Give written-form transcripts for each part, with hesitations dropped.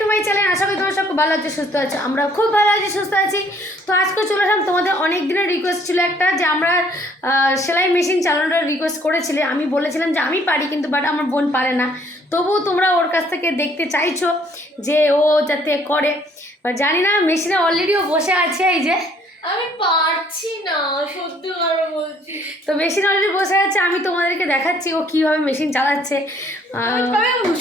To my channel. আশা করি তোমরা সব খুব ভালো আছো, সুস্থ আছো। আমরা খুব ভালো আছি, সুস্থ আছি। তো আজকে চলে আসলাম, তোমাদের অনেক দিনের রিকোয়েস্ট ছিল একটা, যে আমরা সেলাই মেশিন চালানোর রিকোয়েস্ট করেছিলে। আমি বলেছিলাম যে আমি পারি, কিন্তু বাট আমার বোন পারে না। তবুও তোমরা ওর কাছ থেকে দেখতে চাইছো যে ও যাতে করে। জানি না, মেশিনে অলরেডিও বসে আছে, এই যে আমি পারছি না, সত্যি করে বলছি। তো মেশিন অলরেডি বসে আছে, আমি তোমাদেরকে দেখাচ্ছি ও কীভাবে মেশিন চালাচ্ছে।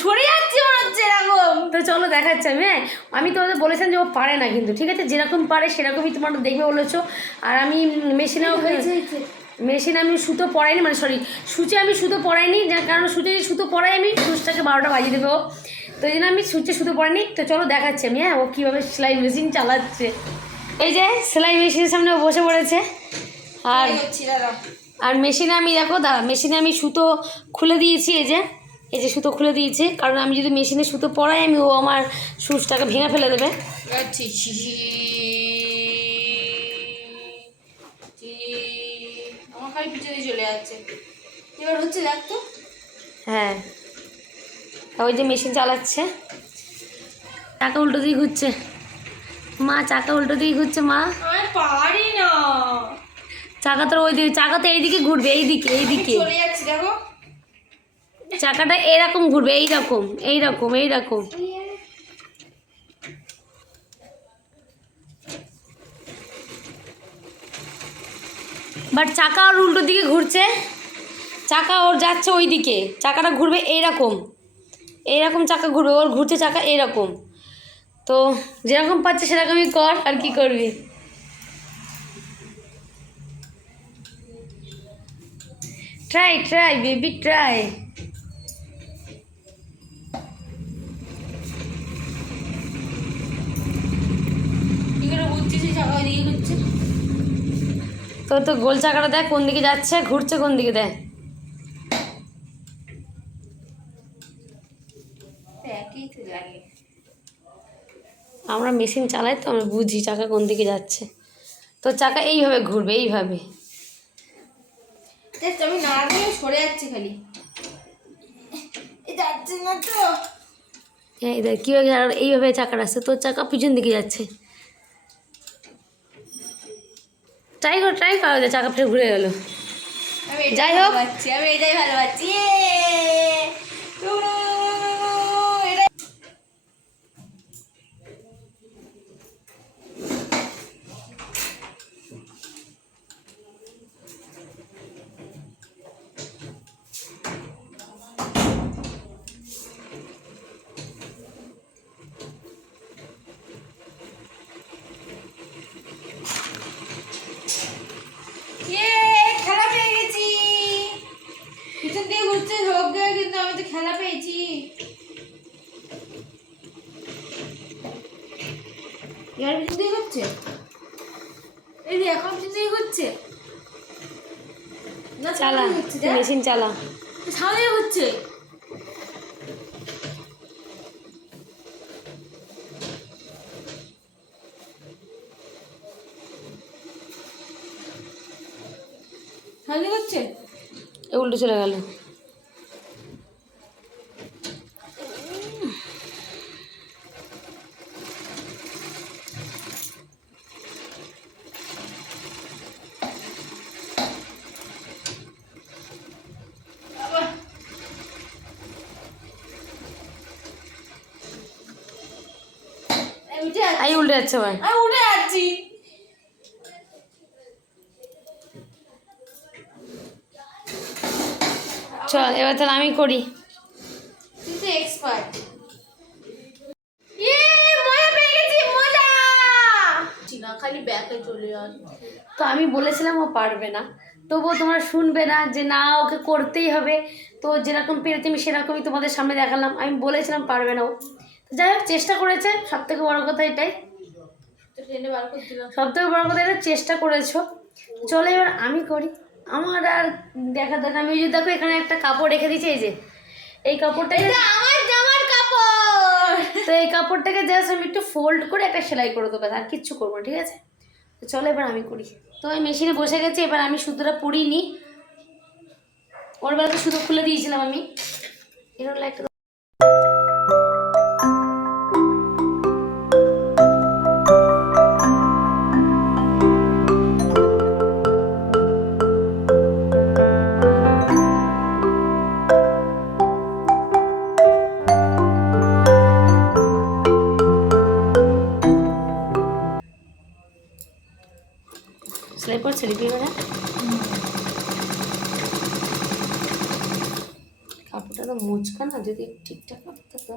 সরে যাচ্ছি মনে হচ্ছে এরকম। তো চলো দেখাচ্ছি আমি। হ্যাঁ, আমি তোমাদের বলেছিলাম যে ও পারে না, কিন্তু ঠিক আছে, যেরকম পারে সেরকমই তোমরা দেখবে বলেছো। আর আমি মেশিনে আমি সুতো পরাইনি, মানে সরি, সুচে আমি সুতো পরাইনি, যার কারণ সুচে সুতো পরাই আমি সুচটাকে 12টা বাজিয়ে দেবে ও, তো এই জন্য আমি সুচে সুতো পরাইনি। তো চলো দেখাচ্ছি আমি, হ্যাঁ, ও কীভাবে সেলাই মেশিন চালাচ্ছে। এই যে সেলাই মেশিনের সামনে ও বসে পড়েছে। আর মেশিনে আমি দেখো, দাঁড়া, মেশিনে আমি সুতো খুলে দিয়েছি। এই যে সুতো খুলে দিয়েছি, কারণ আমি যদি মেশিনে সুতো পরাই আমি, ও আমার সুচটাকে ভেঙে ফেলে দেবে। আমার খালি পিছনে চলে যাচ্ছে। এবার হচ্ছে, দেখ তো। হ্যাঁ, ওই যে মেশিন চালাচ্ছে, চাকা উল্টো দিয়ে ঘুরছে মা, চাকা উল্টো দিয়ে ঘুরছে মা। আমি পারি না। চাকা তো ওই দিকে, চাকা তো এইদিকে ঘুরবে, এইদিকে এইদিকে চলে যাচ্ছে, দেখো। চাকাটা এরকম ঘুরবে, এইরকম এইরকম এইরকম। বাট চাকা ওর উল্টো দিকে ঘুরছে, চাকা ওর যাচ্ছে ওই দিকে, চাকাটা ঘুরবে এইরকম এইরকম, চাকা ঘুরবে, ওর ঘুরছে চাকা এইরকম। তো যেরকম পাচ্ছে সেরকমই কর, আর কি করবি। Try try baby try. কি করে বুঝছিস চাকা ওইদিকে ঘুরছে? তো গোল চাকাটা দেখ কোন দিকে যাচ্ছে, ঘুরছে কোন দিকে দেখ। একই তো লাগে। আমরা মেশিন চালাই তো আমরা বুঝি চাকা কোন দিকে যাচ্ছে। তো চাকা এইভাবে ঘুরবে, এইভাবে। আমি নাড়াতে সরে যাচ্ছে খালি, যাচ্ছে না তো। হ্যাঁ, দেখ কীভাবে, আর এইভাবে চাকাটা আসছে, তোর চাকা পিছন দিকে যাচ্ছে। ট্রাই কর, চাকা ফের ঘুরে গেল। যাই হোক, আমি এটাই ভালো পাচ্ছি। খেলা পেয়ে গেছি। পিছন দিয়ে ঘুরছে হোক গে, কিন্তু আমি তো খেলা পেয়েছি। ইয়ার পিছন দিয়ে ঘুরছে, এই যে এখন পিছন দিয়ে ঘুরছে না, চালা মেশিন চালা। সামনে ঘুরছে। সামনে ঘুরছে, এ উল্টো চলে গেল। এই উল্টে যাচ্ছে ভাই। আমি উঠে যাচ্ছি। চল এবার তাহলে আমি করি। তুই তো এক্সপার্ট। মজা পেয়ে গেছি, মজা। না খালি ব্যাকে চলে যাচ্ছে। তো আমি বলেছিলাম ও পারবে না, তবুও তোমরা শুনবে না, যে না ওকে করতেই হবে। তো যেরকম পেরেছি আমি সেরকমই তোমাদের সামনে দেখালাম। আমি বলেছিলাম পারবে না ও, যাই হোক চেষ্টা করেছে, সব থেকে বড় কথা এটাই। সব থেকে বড় কথা এটা, চেষ্টা করেছো। চলো এবার আমি করি। আমার আর দেখা আমি যদি দেখো এখানে একটা কাপড় রেখে দিয়েছি, এই যে এই কাপড়টাকে, আমার জামার কাপড়। তো এই কাপড়টাকে জাস্ট আমি একটু ফোল্ড করে একটা সেলাই করে দেবো, আর কিচ্ছু করবো না, ঠিক আছে। তো চলো এবার আমি করি। তো আমি মেশিনে বসে গেছি, এবার আমি সুতোটা পরিনি, ওর বেলাতে সুতো খুলে দিয়েছিলাম আমি, এরকম একটা। করছে রিপি মানে কাপড়টা তো মুচকা না, যদি ঠিকঠাক কাপড়টা তো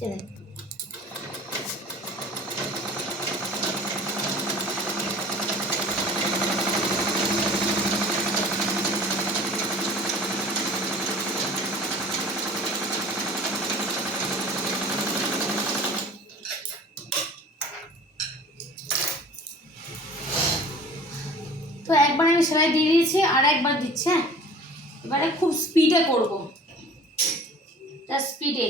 দেখ। তো একবার আমি সেলাই দিয়ে দিয়েছি, আর একবার দিচ্ছি। হ্যাঁ, এবারে খুব স্পিডে করবো, স্পিডে।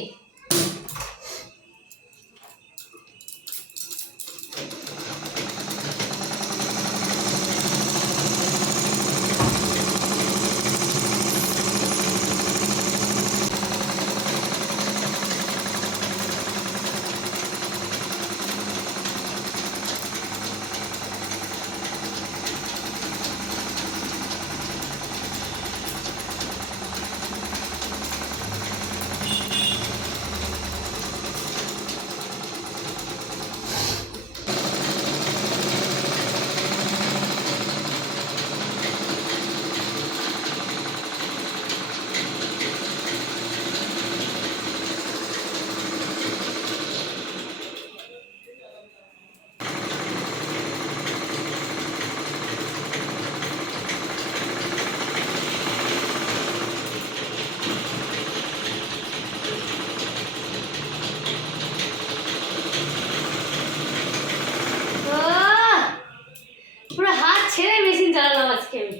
পুরো হাত ছেড়ে মেশিন চালালাম আজকে আমি।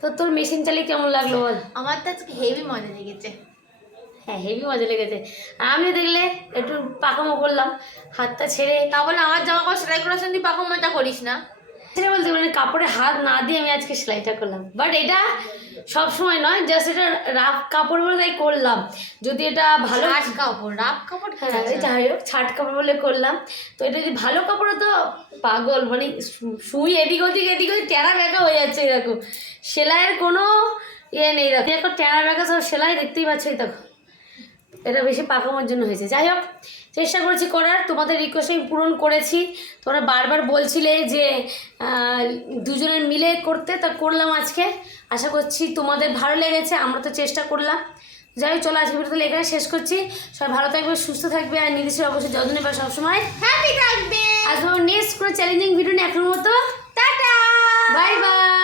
তো তোর মেশিন চালিয়ে কেমন লাগলো বল? আমার তো আজকে হেভি মজা লেগেছে। হ্যাঁ, হেভি মজা লেগেছে। আমি দেখলে একটু পাকামো করলাম, হাতটা ছেড়ে। তা বলে আমার জামা কাপড় সেলাই করার সঙ্গে পাখা মজা করিস না। ছেড়ে বলতে মানে কাপড়ে হাত না দিয়ে আমি আজকে সেলাইটা করলাম, বাট এটা সব সময় নয়, জাস্ট এটা রাফ কাপড় বলে তাই করলাম। যদি এটা ভালো ছাট কাপড়, রাফ কাপড়, হ্যাঁ যাই হোক ছাট কাপড় বলে করলাম। তো এটা যদি ভালো কাপড় তো পাগল, মানে সুই এদিক ওদিক টেরা ব্যাকা হয়ে যাচ্ছে। এরকম সেলাইয়ের কোনো ইয়ে নেই, দেখো টেরা ব্যাকা সব সেলাই দেখতেই পাচ্ছ। দেখো এটা বেশি পাকানোর জন্য হয়েছে। যাই হোক, চেষ্টা করেছি করার, তোমাদের রিকোয়েস্ট আমি পূরণ করেছি। তোমরা বারবার বলছিলে যে দুজনের মিলে করতে, তা করলাম আজকে। আশা করছি তোমাদের ভালো লেগেছে, আমরা তো চেষ্টা করলাম। যাই হোক, চলো আজকে ভিডিওটা এখানে শেষ করছি। সবাই ভালো থাকবে, সুস্থ থাকবে, আর নিজেদের অবশ্যই যত্ন নেবে, সবসময় হ্যাপি থাকবে। আসবো নেক্সট কোনো চ্যালেঞ্জিং ভিডিও নিয়ে। এখন মতো টাটা, বাই বাই।